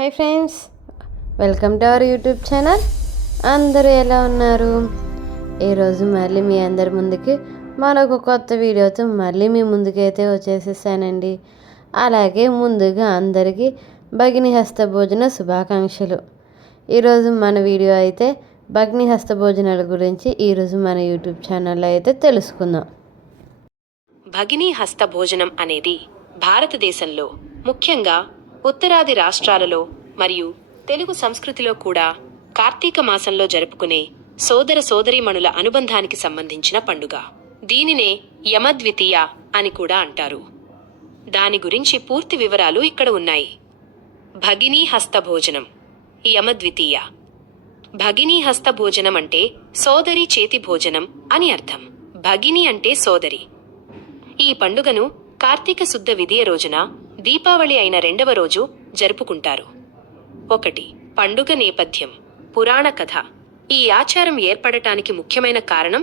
Hi friends, welcome to our YouTube channel. అందరూ ఎలా ఉన్నారు? ఈరోజు మళ్ళీ మీ అందరి ముందుకి మరొక కొత్త వీడియోతో మళ్ళీ మీ ముందుకైతే వచ్చేసేసానండి. అలాగే ముందుగా అందరికీ భగిని హస్త భోజన శుభాకాంక్షలు. ఈరోజు మన వీడియో అయితే భగిని హస్త భోజనాల గురించి ఈరోజు మన యూట్యూబ్ ఛానల్లో అయితే తెలుసుకుందాం. భగిని హస్త భోజనం అనేది భారతదేశంలో ముఖ్యంగా ఉత్తరాది రాష్ట్రాలలో మరియు తెలుగు సంస్కృతిలో కూడా కార్తీక మాసంలో జరుపుకునే సోదర సోదరీమణుల అనుబంధానికి సంబంధించిన పండుగ. దీనినే యమద్వితీయ అని కూడా అంటారు. దాని గురించి పూర్తి వివరాలు ఇక్కడ ఉన్నాయి. భగినీ హస్త భోజనం, యమద్వితీయ. భగినీ హస్త భోజనం అంటే సోదరి చేతి భోజనం అని అర్థం. భగిని అంటే సోదరి. ఈ పండుగను కార్తీక శుద్ధ విదియ రోజున దీపావళి అయిన రెండవ రోజు జరుపుకుంటారు. 1. పండుగ నేపథ్యం. పురాణ కథ. ఈ ఆచారం ఏర్పడటానికి ముఖ్యమైన కారణం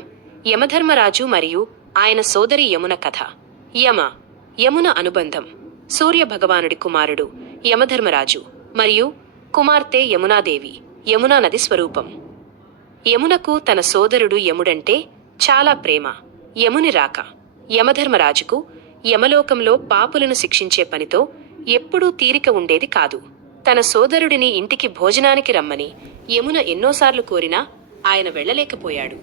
యమధర్మరాజు మరియు ఆయన సోదరి యమున కథ. యమున అనుబంధం. సూర్య భగవానుడి కుమారుడు యమధర్మరాజు మరియు కుమార్తె యమునాదేవి యమునా నది స్వరూపం. యమునకు తన సోదరుడు యముడంటే చాలా ప్రేమ. యముని రాక యమధర్మరాజుకు యమలోకంలో పాపులను శిక్షించే పనితో ఎప్పుడూ తీరిక ఉండేది కాదు. తన సోదరుడిని ఇంటికి భోజనానికి రమ్మని యమున ఎన్నోసార్లు కోరినా ఆయన వెళ్లలేకపోయాడు.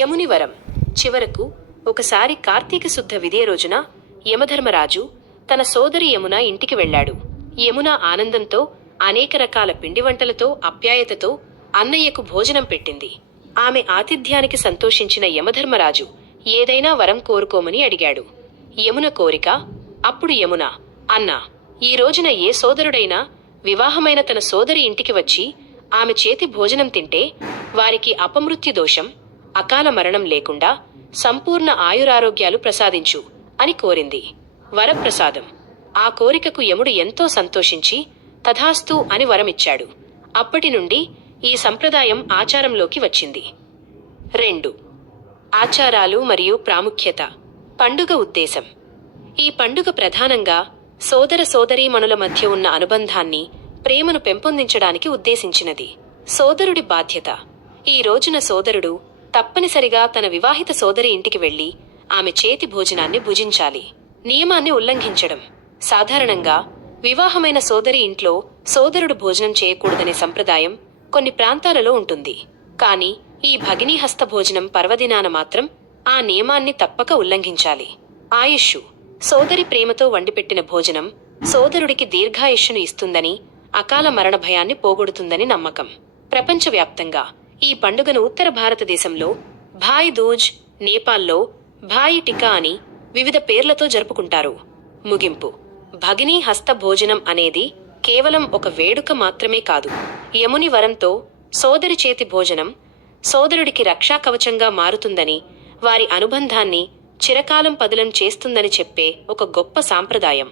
యముని వరం. చివరకు ఒకసారి కార్తీక శుద్ధ విదియ రోజున యమధర్మరాజు తన సోదరి యమున ఇంటికి వెళ్లాడు. యమున ఆనందంతో అనేక రకాల పిండి వంటలతో ఆప్యాయతతో అన్నయ్యకు భోజనం పెట్టింది. ఆమె ఆతిథ్యానికి సంతోషించిన యమధర్మరాజు ఏదైనా వరం కోరుకోమని అడిగాడు. యమున కోరిక. అప్పుడు యమున, అన్నా, ఈ రోజున ఏ సోదరుడైనా వివాహమైన తన సోదరి ఇంటికి వచ్చి ఆమె చేతి భోజనం తింటే వారికి అపమృత్యు దోషం, అకాల మరణం లేకుండా సంపూర్ణ ఆయురారోగ్యాలు ప్రసాదించు అని కోరింది. వరప్రసాదం. ఆ కోరికకు యముడు ఎంతో సంతోషించి తథాస్తు అని వరమిచ్చాడు. అప్పటి నుండి ఈ సంప్రదాయం ఆచారంలోకి వచ్చింది. 2. ఆచారాలు మరియు ప్రాముఖ్యత. పండుగ ఉద్దేశం. ఈ పండుగ ప్రధానంగా సోదర సోదరీమణుల మధ్య ఉన్న అనుబంధాన్ని, ప్రేమను పెంపొందించడానికి ఉద్దేశించినది. సోదరుడి బాధ్యత. ఈ రోజున సోదరుడు తప్పనిసరిగా తన వివాహిత సోదరి ఇంటికి వెళ్లి ఆమె చేతి భోజనాన్ని భుజించాలి. నియమాన్ని ఉల్లంఘించడం. సాధారణంగా వివాహమైన సోదరి ఇంట్లో సోదరుడు భోజనం చేయకూడదనే సంప్రదాయం కొన్ని ప్రాంతాలలో ఉంటుంది. కానీ ఈ భగినీ హస్త భోజనం పర్వదినాన మాత్రం ఆ నియమాన్ని తప్పక ఉల్లంఘించాలి. ఆయుష్షు. సోదరి ప్రేమతో వండిపెట్టిన భోజనం సోదరుడికి దీర్ఘాయుష్యును ఇస్తుందని, అకాల మరణ భయాన్ని పోగొడుతుందని నమ్మకం. ప్రపంచవ్యాప్తంగా ఈ పండుగను ఉత్తర భారతదేశంలో భాయ్ దూజ్, నేపాల్లో భాయి టికా అని వివిధ పేర్లతో జరుపుకుంటారు. ముగింపు. భగినీ హస్త భోజనం అనేది కేవలం ఒక వేడుక మాత్రమే కాదు. యముని వరంతో సోదరి చేతి భోజనం సోదరుడికి రక్షాకవచంగా మారుతుందని, వారి అనుబంధాన్ని చిరకాలం పదిలం చేస్తుందని చెప్పే ఒక గొప్ప సాంప్రదాయం.